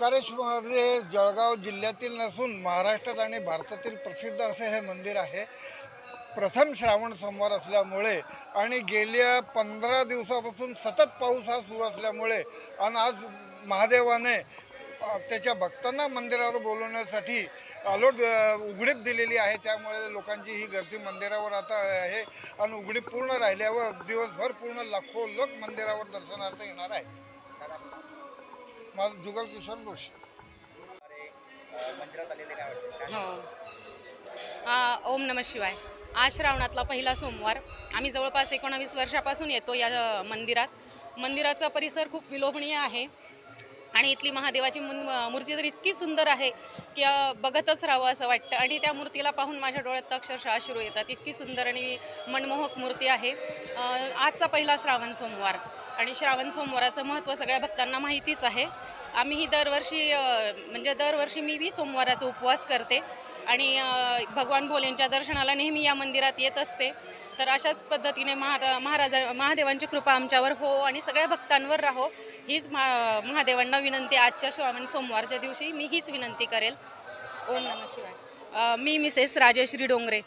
ओंकारेश्वर जळगाव जिल्ह्यातील नसून महाराष्ट्रात आणि भारतातील प्रसिद्ध असे हे मंदिर आहे। प्रथम श्रावण सोमवार असल्यामुळे आणि गेल्या 15 दिवसापासून सतत पाऊस हा सुरू असल्यामुळे आणि आज महादेवाने त्याच्या भक्तांना मंदिरावर बोलवण्यासाठी उघडीप दिलेली आहे। त्यामुळे लोकांची ही गर्दी मंदिरावर आता आहे आणि उघडीप पूर्ण राहिल्यावर दिवसभर पूर्ण लाखो लोक मंदिरावर दर्शनार्थ येणार आहेत। माझं जुगल किशोर जोशी। ओम नमः शिवाय। आज श्रावणातला पहिला सोमवार। आम्ही जवळपास 19 वर्षापासून येतो या मंदिरात। मंदिराचा परिसर खूप विलोभनीय आहे आणि इथली महादेवाची मूर्ती तर इतकी सुंदर आहे की बघतच राहावं असं वाटतं आणि त्या मूर्तीला पाहून माझ्या डोळ्यात अक्षरशः अश्रू येतात। इतकी सुंदर आणि मनमोहक मूर्ती आहे। आजचा पहिला श्रावण सोमवार आणि श्रावण सोमवाराचं महत्त्व सगळ्या भक्तांना माहितीच आहे। आम्हीही दरवर्षी मी सोमवाराचा उपवास करते आणि भगवान भोलेंच्या दर्शनाला नेहमी या मंदिरात येत असते। तर अशाच पद्धतीने महादेवांची कृपा आमच्यावर हो आणि सगळ्या भक्तांवर राहो हीच महादेवांना विनंती। आजच्या श्रावण सोमवारच्या दिवशी मी हीच विनंती करेल। ओम नमः शिवाय। मी मिसेस राजश्री डोंगरे।